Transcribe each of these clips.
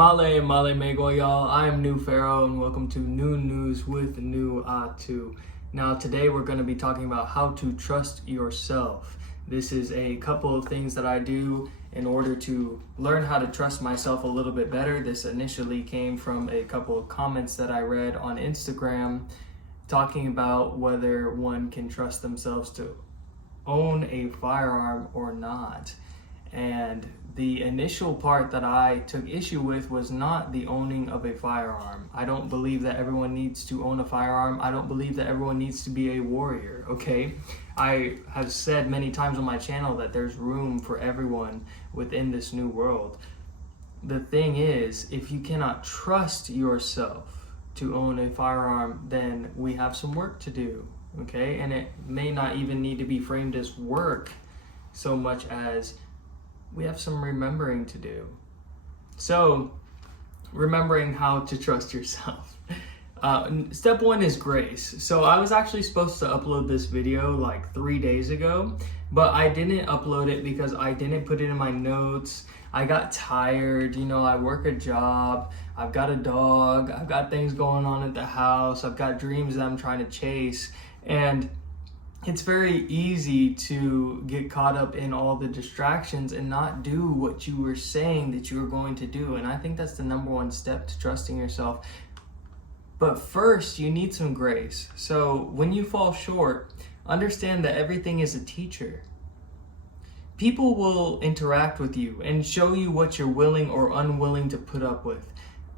Male Mego, y'all. I am New Pharaoh, and welcome to New News with New Atu. Now, today we're going to be talking about how to trust yourself. This is a couple of things that I do in order to learn how to trust myself a little bit better. This initially came from a couple of comments that I read on Instagram talking about whether one can trust themselves to own a firearm or not. And the initial part that I took issue with was not the owning of a firearm. I don't believe that everyone needs to own a firearm. I don't believe that everyone needs to be a warrior, okay? I have said many times on my channel that there's room for everyone within this new world. The thing is, if you cannot trust yourself to own a firearm, then we have some work to do, okay? And it may not even need to be framed as work so much as we have some remembering to do. So, remembering how to trust yourself. Step one is grace. So I was actually supposed to upload this video like 3 days ago, but I didn't upload it because I didn't put it in my notes. I got tired, I work a job, I've got a dog, I've got things going on at the house, I've got dreams that I'm trying to chase, and it's very easy to get caught up in all the distractions and not do what you were saying that you were going to do. And I think that's the number one step to trusting yourself. But first, you need some grace. So when you fall short, understand that everything is a teacher. People will interact with you and show you what you're willing or unwilling to put up with,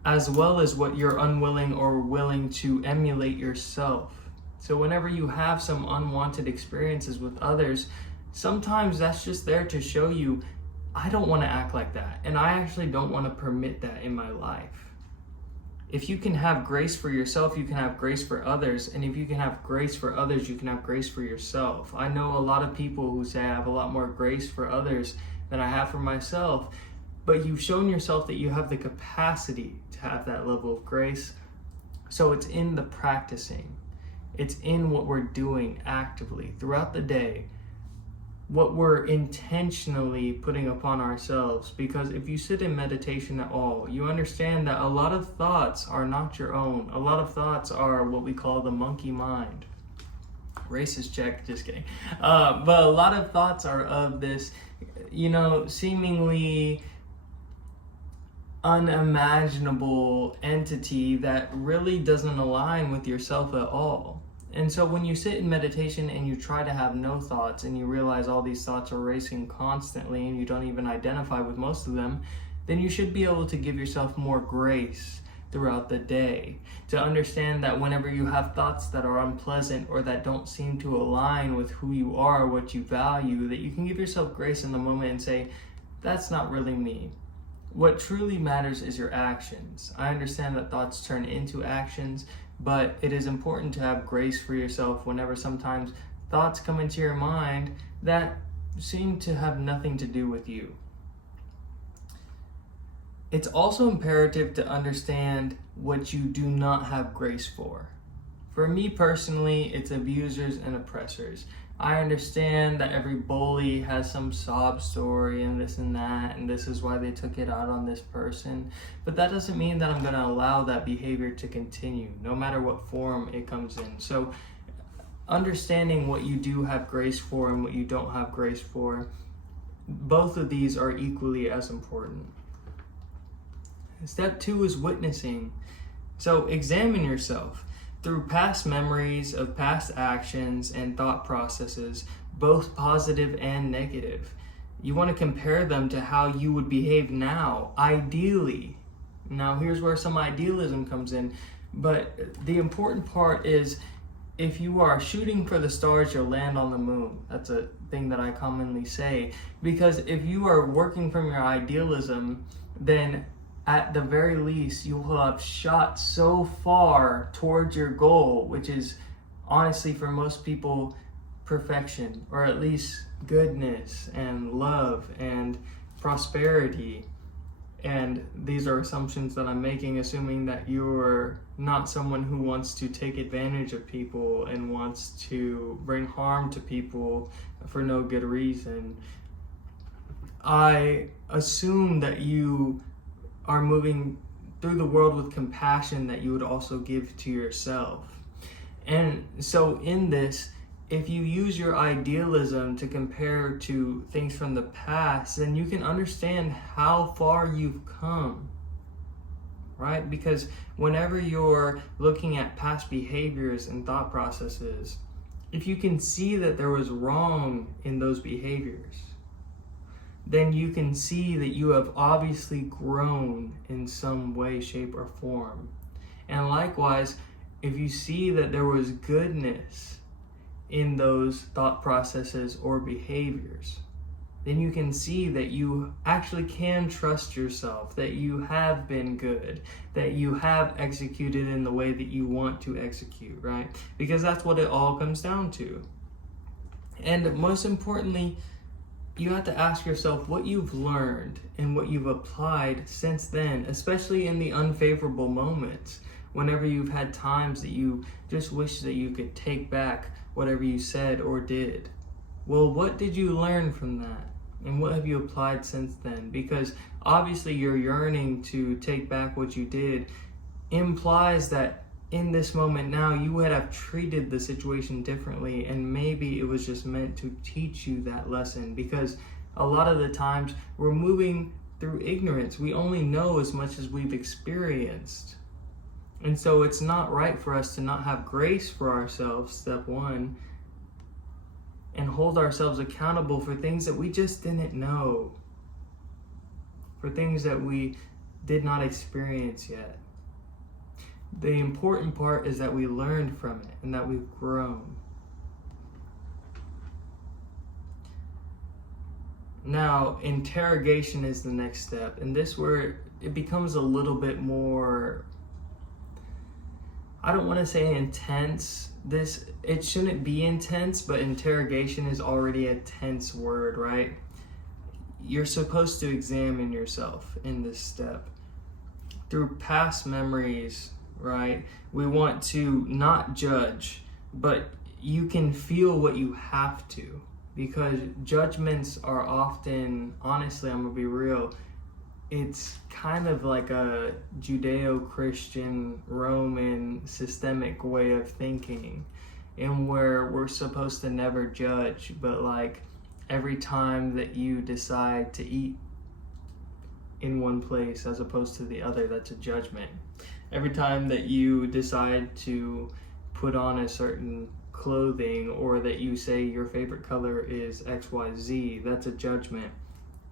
as well as what you're unwilling or willing to emulate yourself. So whenever you have some unwanted experiences with others, sometimes that's just there to show you, I don't want to act like that. And I actually don't want to permit that in my life. If you can have grace for yourself, you can have grace for others. And if you can have grace for others, you can have grace for yourself. I know a lot of people who say I have a lot more grace for others than I have for myself. But you've shown yourself that you have the capacity to have that level of grace. So it's in the practicing. It's in what we're doing actively throughout the day, what we're intentionally putting upon ourselves. Because if you sit in meditation at all, you understand that a lot of thoughts are not your own. A lot of thoughts are what we call the monkey mind. Racist check, just kidding. But a lot of thoughts are of this, seemingly unimaginable entity that really doesn't align with yourself at all. And so when you sit in meditation and you try to have no thoughts and you realize all these thoughts are racing constantly and you don't even identify with most of them, then you should be able to give yourself more grace throughout the day to understand that whenever you have thoughts that are unpleasant or that don't seem to align with who you are, what you value, that you can give yourself grace in the moment and say, that's not really me. What truly matters is your actions. I understand that thoughts turn into actions, but it is important to have grace for yourself whenever sometimes thoughts come into your mind that seem to have nothing to do with you. It's also imperative to understand what you do not have grace for. For me personally, it's abusers and oppressors. I understand that every bully has some sob story and this and that, and this is why they took it out on this person. But that doesn't mean that I'm going to allow that behavior to continue, no matter what form it comes in. So understanding what you do have grace for and what you don't have grace for, both of these are equally as important. Step two is witnessing. So examine yourself. Through past memories of past actions and thought processes, both positive and negative. You want to compare them to how you would behave now, ideally. Now, here's where some idealism comes in. But the important part is, if you are shooting for the stars, you'll land on the moon. That's a thing that I commonly say. Because if you are working from your idealism, then at the very least, you will have shot so far towards your goal, which is honestly for most people perfection, or at least goodness and love and prosperity. And these are assumptions that I'm making, assuming that you're not someone who wants to take advantage of people and wants to bring harm to people for no good reason. I assume that you are moving through the world with compassion that you would also give to yourself. And so in this, if you use your idealism to compare to things from the past, then you can understand how far you've come, right? Because whenever you're looking at past behaviors and thought processes, if you can see that there was wrong in those behaviors, then you can see that you have obviously grown in some way, shape, or form. And likewise, if you see that there was goodness in those thought processes or behaviors, then you can see that you actually can trust yourself, that you have been good, that you have executed in the way that you want to execute, right? Because that's what it all comes down to. And most importantly, you have to ask yourself what you've learned and what you've applied since then, especially in the unfavorable moments, whenever you've had times that you just wish that you could take back whatever you said or did. Well, what did you learn from that? And what have you applied since then? Because obviously your yearning to take back what you did implies that in this moment now you would have treated the situation differently, and maybe it was just meant to teach you that lesson. Because a lot of the times we're moving through ignorance. We only know as much as we've experienced. And so it's not right for us to not have grace for ourselves, step one, and hold ourselves accountable for things that we just didn't know, for things that we did not experience yet. The important part is that we learned from it and that we've grown. Now, interrogation is the next step, and this where it becomes a little bit more, I don't want to say intense. It shouldn't be intense, but interrogation is already a tense word, right? You're supposed to examine yourself in this step. Through past memories, right? We want to not judge, but you can feel what you have to, because judgments are often, honestly, I'm gonna be real, it's kind of like a Judeo-Christian, Roman, systemic way of thinking, and where we're supposed to never judge, but like every time that you decide to eat in one place as opposed to the other, that's a judgment. Every time that you decide to put on a certain clothing, or that you say your favorite color is XYZ, that's a judgment.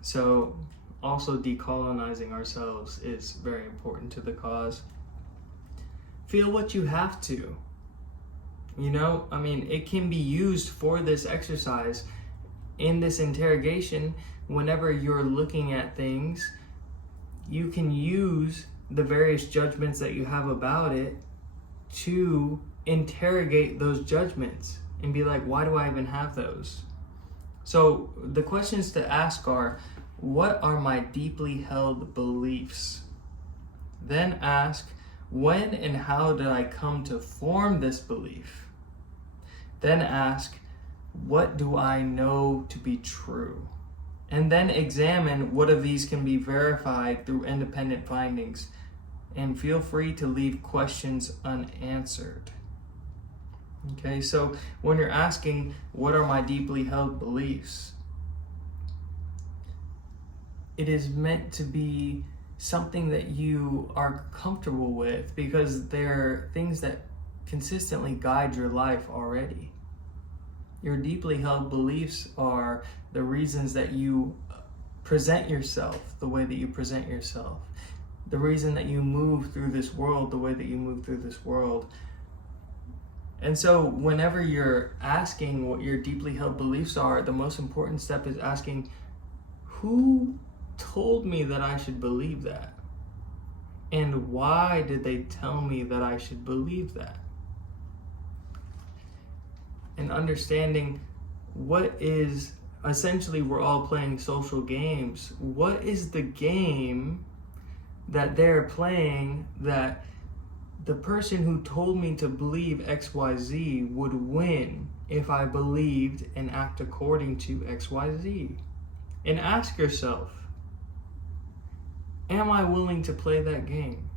So also decolonizing ourselves is very important to the cause. Feel what you have to. You know, I mean, it can be used for this exercise in this interrogation. Whenever you're looking at things, you can use the various judgments that you have about it to interrogate those judgments and be like, why do I even have those? So the questions to ask are, what are my deeply held beliefs? Then ask, when and how did I come to form this belief? Then ask, what do I know to be true? And then examine what of these can be verified through independent findings. And feel free to leave questions unanswered. Okay, so when you're asking, what are my deeply held beliefs? It is meant to be something that you are comfortable with, because they're things that consistently guide your life already. Your deeply held beliefs are the reasons that you present yourself the way that you present yourself, the reason that you move through this world the way that you move through this world. And so whenever you're asking what your deeply held beliefs are, the most important step is asking, who told me that I should believe that? And why did they tell me that I should believe that? And understanding what is, essentially we're all playing social games. What is the game that they're playing that the person who told me to believe XYZ would win if I believed and act according to XYZ? And ask yourself, Am I willing to play that game?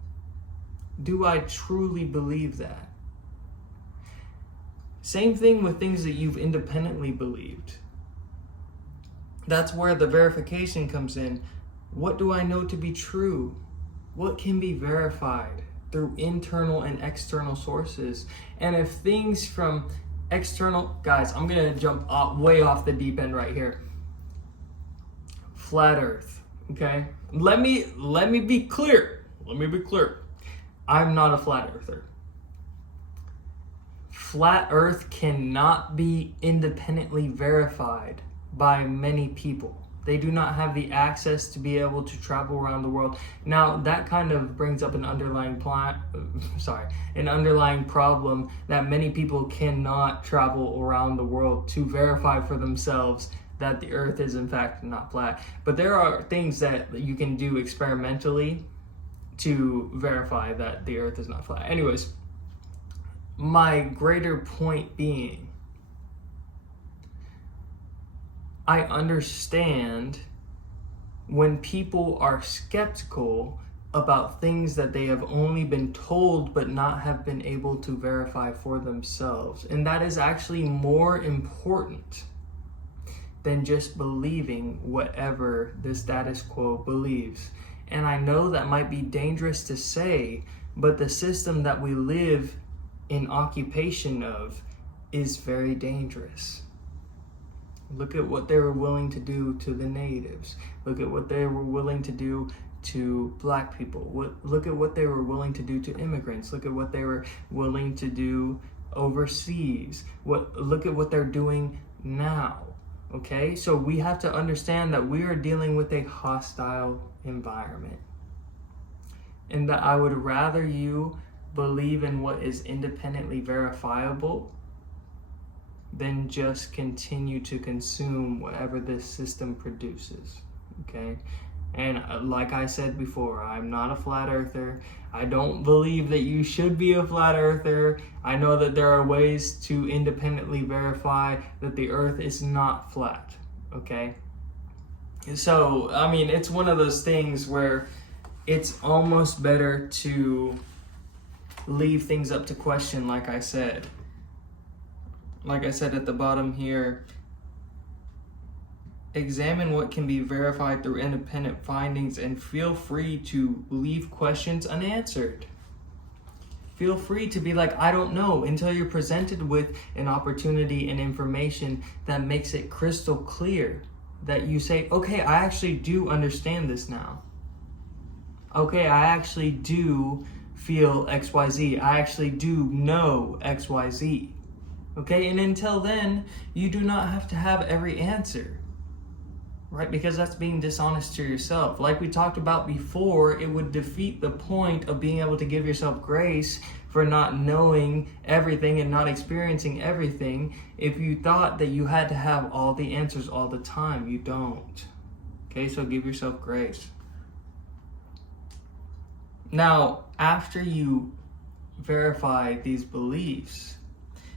Do I truly believe that? Same thing with things that you've independently believed. That's where the verification comes in. What do I know to be true? What can be verified through internal and external sources? And if things from external, guys, I'm gonna jump way off the deep end right here. Flat Earth, okay? Let me be clear. I'm not a flat earther. Flat Earth cannot be independently verified by many people. They do not have the access to be able to travel around the world. Now, that kind of brings up an underlying problem that many people cannot travel around the world to verify for themselves that the Earth is in fact not flat. But there are things that you can do experimentally to verify that the Earth is not flat. Anyways, my greater point being, I understand when people are skeptical about things that they have only been told but not have been able to verify for themselves. And that is actually more important than just believing whatever the status quo believes. And I know that might be dangerous to say, but the system that we live in occupation of is very dangerous. Look at what they were willing to do to the natives. Look at what they were willing to do to black people. Look at what they were willing to do to immigrants. Look at what they were willing to do overseas. Look at what they're doing now. Okay, so we have to understand that we are dealing with a hostile environment, and that I would rather you believe in what is independently verifiable than just continue to consume whatever this system produces. Okay, and like I said before, I'm not a flat earther. I don't believe that you should be a flat earther. I know that there are ways to independently verify that the Earth is not flat, okay? So, I mean, it's one of those things where it's almost better to leave things up to question, like I said. Like I said at the bottom here, examine what can be verified through independent findings and feel free to leave questions unanswered. Feel free to be like, I don't know, until you're presented with an opportunity and information that makes it crystal clear, that you say, okay, I actually do understand this now. Okay, I actually do feel XYZ. I actually do know XYZ. Okay, and until then, you do not have to have every answer. Right? Because that's being dishonest to yourself. Like we talked about before, it would defeat the point of being able to give yourself grace for not knowing everything and not experiencing everything if you thought that you had to have all the answers all the time. You don't. Okay, so give yourself grace. Now, after you verify these beliefs,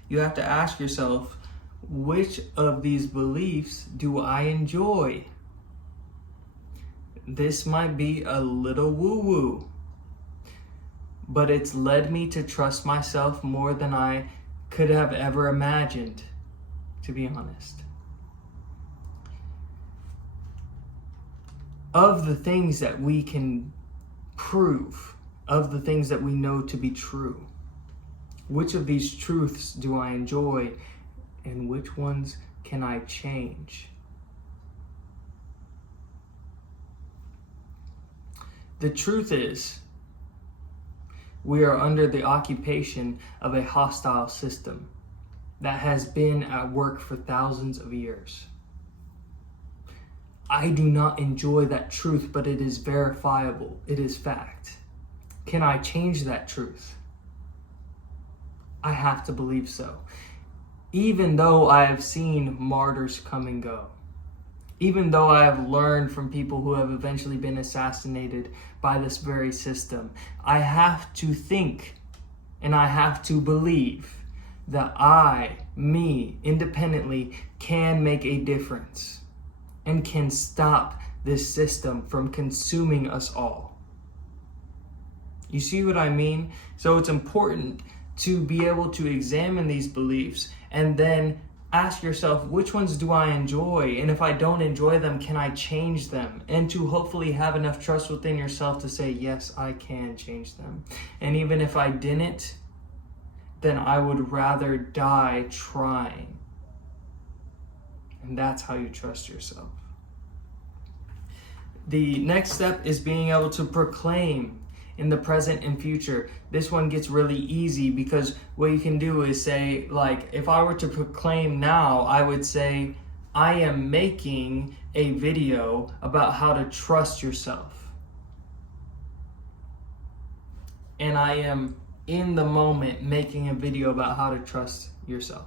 you have to ask yourself, which of these beliefs do I enjoy? This might be a little woo-woo, but it's led me to trust myself more than I could have ever imagined, to be honest. Of the things that we can prove, of the things that we know to be true, which of these truths do I enjoy? And which ones can I change? The truth is, we are under the occupation of a hostile system that has been at work for thousands of years. I do not enjoy that truth, but it is verifiable. It is fact. Can I change that truth? I have to believe so. Even though I have seen martyrs come and go, even though I have learned from people who have eventually been assassinated by this very system, I have to think and I have to believe that me, independently, can make a difference and can stop this system from consuming us all. You see what I mean? So it's important to be able to examine these beliefs and then ask yourself, which ones do I enjoy? And if I don't enjoy them, can I change them? And to hopefully have enough trust within yourself to say, yes, I can change them. And even if I didn't, then I would rather die trying. And that's how you trust yourself. The next step is being able to proclaim in the present and future. This one gets really easy because what you can do is say, like, if I were to proclaim now, I would say, I am making a video about how to trust yourself. And I am in the moment making a video about how to trust yourself.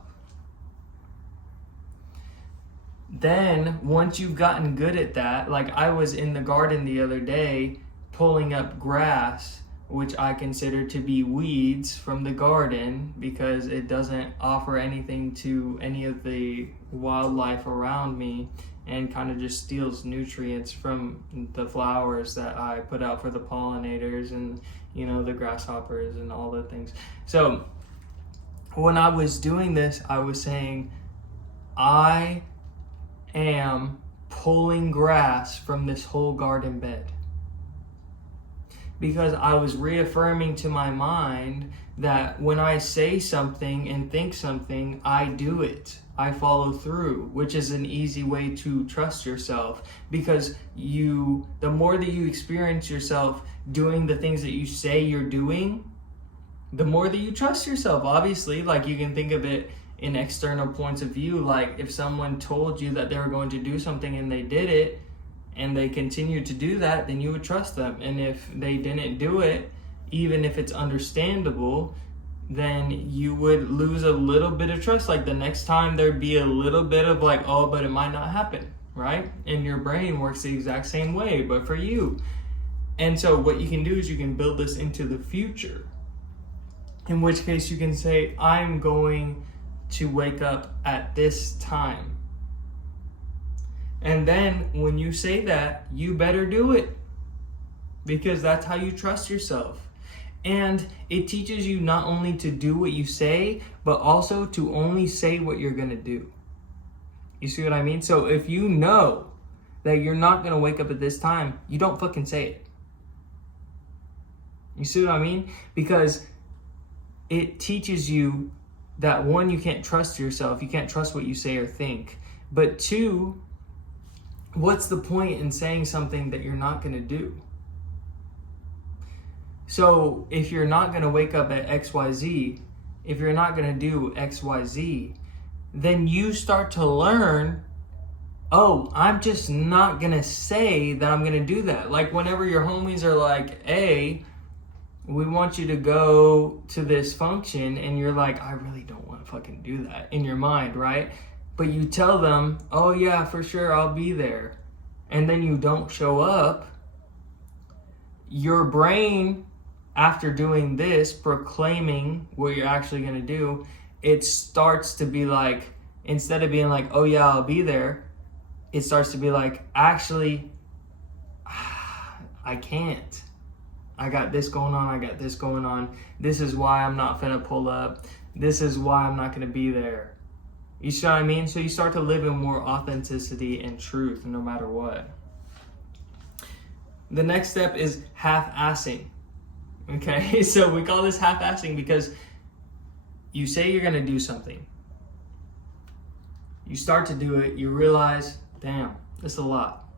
Then, once you've gotten good at that, like I was in the garden the other day pulling up grass, which I consider to be weeds from the garden because it doesn't offer anything to any of the wildlife around me and kind of just steals nutrients from the flowers that I put out for the pollinators and, you know, the grasshoppers and all the things. So when I was doing this, I was saying, I am pulling grass from this whole garden bed. Because I was reaffirming to my mind that when I say something and think something, I do it. I follow through, which is an easy way to trust yourself. Because the more that you experience yourself doing the things that you say you're doing, the more that you trust yourself. Obviously, like you can think of it in external points of view. Like if someone told you that they were going to do something and they did it, and they continue to do that, then you would trust them. And if they didn't do it, even if it's understandable, then you would lose a little bit of trust. Like the next time there'd be a little bit of like, oh, but it might not happen, right? And your brain works the exact same way, but for you. And so what you can do is you can build this into the future. In which case you can say, I'm going to wake up at this time. And then when you say that, you better do it, because that's how you trust yourself. And it teaches you not only to do what you say, but also to only say what you're going to do. You see what I mean? So if you know that you're not going to wake up at this time, you don't fucking say it. You see what I mean? Because it teaches you that, one, you can't trust yourself. You can't trust what you say or think. But two, what's the point in saying something that you're not going to do? So if you're not going to wake up at XYZ, if you're not going to do XYZ, then you start to learn, oh, I'm just not going to say that I'm going to do that. Like whenever your homies are like, hey, we want you to go to this function, and you're like, I really don't want to fucking do that in your mind, right? But you tell them, oh yeah, for sure, I'll be there. And then you don't show up. Your brain, after doing this, proclaiming what you're actually going to do, it starts to be like, instead of being like, oh yeah, I'll be there, it starts to be like, actually, I can't. I got this going on, I got this going on. This is why I'm not finna pull up. This is why I'm not going to be there. You see what I mean? So you start to live in more authenticity and truth no matter what. The next step is half-assing. Okay, so we call this half-assing because you say you're going to do something. You start to do it, you realize, damn, that's a lot.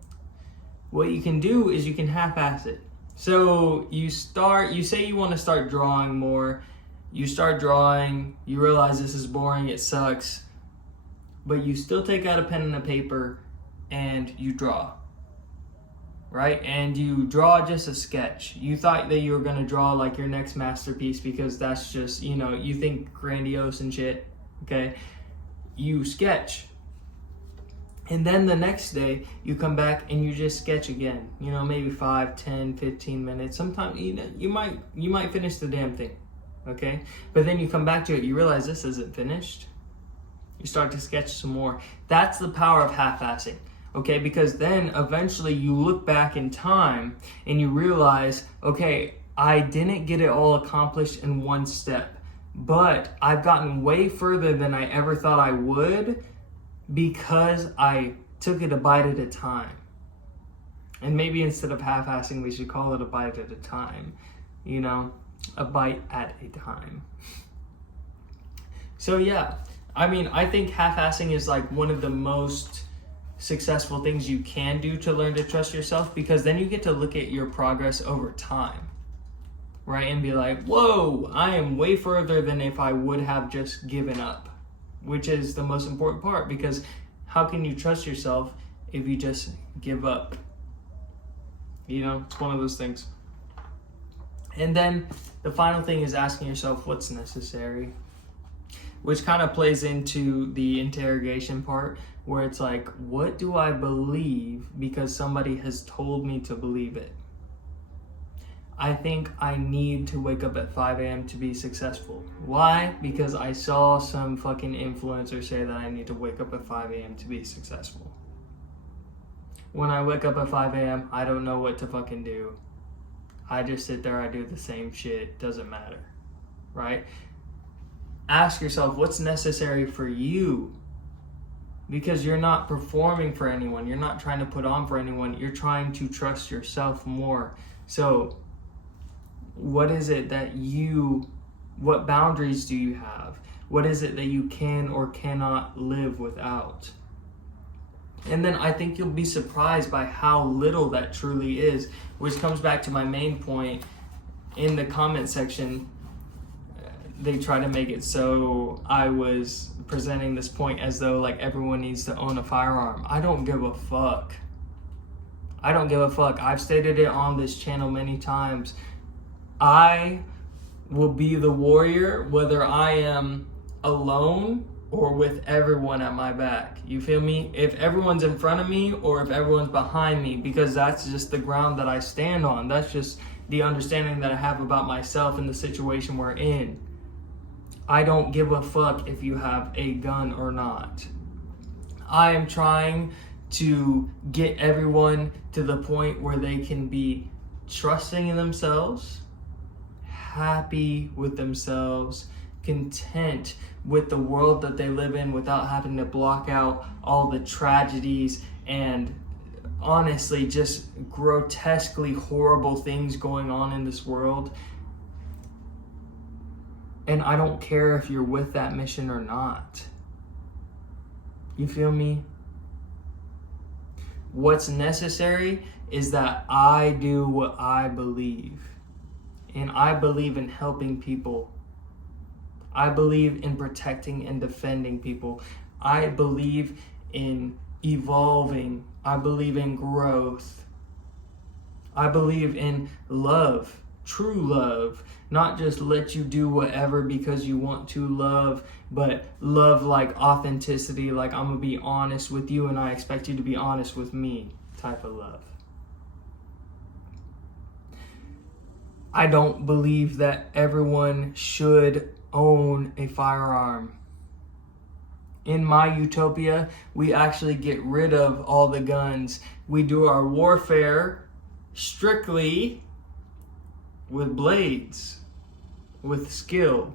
What you can do is you can half-ass it. So you say you want to start drawing more. You start drawing, you realize this is boring, it sucks. But you still take out a pen and a paper and you draw, right? And you draw just a sketch. You thought that you were going to draw like your next masterpiece because that's just, you know, you think grandiose and shit, okay? You sketch. And then the next day you come back and you just sketch again, you know, maybe 5, 10, 15 minutes. Sometimes you might finish the damn thing, okay? But then you come back to it, you realize this isn't finished. You start to sketch some more. That's the power of half-assing, okay? Because then eventually you look back in time and you realize, okay, I didn't get it all accomplished in one step, but I've gotten way further than I ever thought I would because I took it a bite at a time. And maybe instead of half-assing, we should call it a bite at a time. You know, a bite at a time. So yeah, I mean, I think half-assing is like one of the most successful things you can do to learn to trust yourself, because then you get to look at your progress over time, right? And be like, whoa, I am way further than if I would have just given up, which is the most important part, because how can you trust yourself if you just give up? You know, it's one of those things. And then the final thing is asking yourself what's necessary, which kind of plays into the interrogation part, where it's like, what do I believe because somebody has told me to believe it? I think I need to wake up at 5 a.m. to be successful. Why? Because I saw some fucking influencer say that I need to wake up at 5 a.m. to be successful. When I wake up at 5 a.m., I don't know what to fucking do. I just sit there, I do the same shit, doesn't matter, right? Ask yourself what's necessary for you, because you're not performing for anyone. You're not trying to put on for anyone. You're trying to trust yourself more. So what is it that what boundaries do you have? What is it that you can or cannot live without? And then I think you'll be surprised by how little that truly is, which comes back to my main point. In the comment section, they try to make it so I was presenting this point as though like everyone needs to own a firearm. I don't give a fuck. I don't give a fuck. I've stated it on this channel many times. I will be the warrior whether I am alone or with everyone at my back. You feel me? If everyone's in front of me or if everyone's behind me, because that's just the ground that I stand on. That's just the understanding that I have about myself and the situation we're in. I don't give a fuck if you have a gun or not. I am trying to get everyone to the point where they can be trusting in themselves, happy with themselves, content with the world that they live in without having to block out all the tragedies and honestly just grotesquely horrible things going on in this world. And I don't care if you're with that mission or not. You feel me? What's necessary is that I do what I believe. And I believe in helping people. I believe in protecting and defending people. I believe in evolving. I believe in growth. I believe in love, true love. Not just let you do whatever because you want to love, but love like authenticity, like I'm gonna be honest with you and I expect you to be honest with me type of love. I don't believe that everyone should own a firearm. In my utopia, we actually get rid of all the guns. We do our warfare strictly with blades, with skill,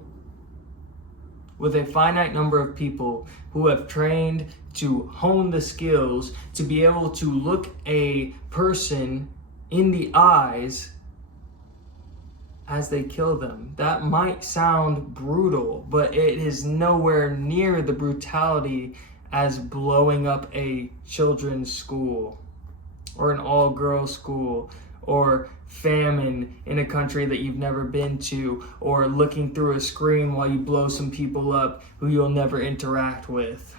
with a finite number of people who have trained to hone the skills to be able to look a person in the eyes as they kill them. That might sound brutal, but it is nowhere near the brutality as blowing up a children's school or an all-girls school or famine in a country that you've never been to, or looking through a screen while you blow some people up who you'll never interact with.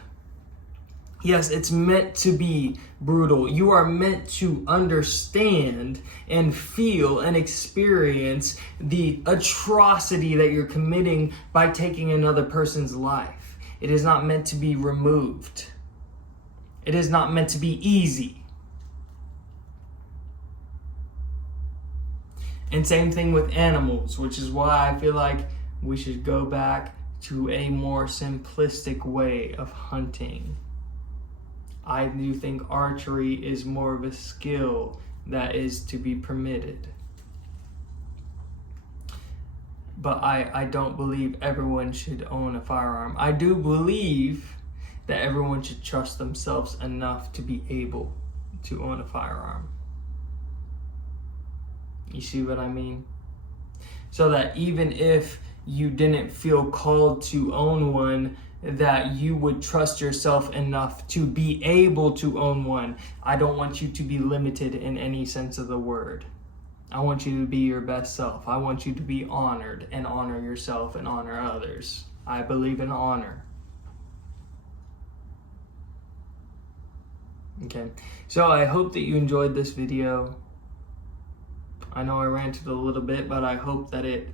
Yes, it's meant to be brutal. You are meant to understand and feel and experience the atrocity that you're committing by taking another person's life. It is not meant to be removed. It is not meant to be easy. And same thing with animals, which is why I feel like we should go back to a more simplistic way of hunting. I do think archery is more of a skill that is to be permitted. but I don't believe everyone should own a firearm. I do believe that everyone should trust themselves enough to be able to own a firearm. You see what I mean? So that even if you didn't feel called to own one, that you would trust yourself enough to be able to own one. I don't want you to be limited in any sense of the word. I want you to be your best self. I want you to be honored and honor yourself and honor others. I believe in honor. Okay, so I hope that you enjoyed this video. I know I ranted a little bit, but I hope that it,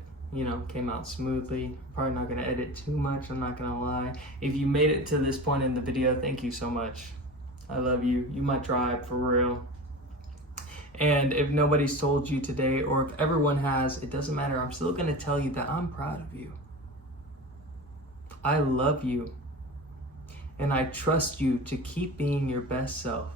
came out smoothly. Probably not going to edit too much, I'm not going to lie. If you made it to this point in the video, thank you so much. I love you. You my tribe, for real. And if nobody's told you today, or if everyone has, it doesn't matter. I'm still going to tell you that I'm proud of you. I love you. And I trust you to keep being your best self.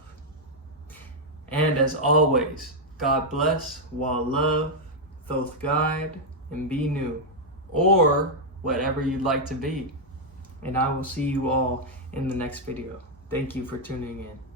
And as always, God bless, while love, doth guide, and be new, or whatever you'd like to be. And I will see you all in the next video. Thank you for tuning in.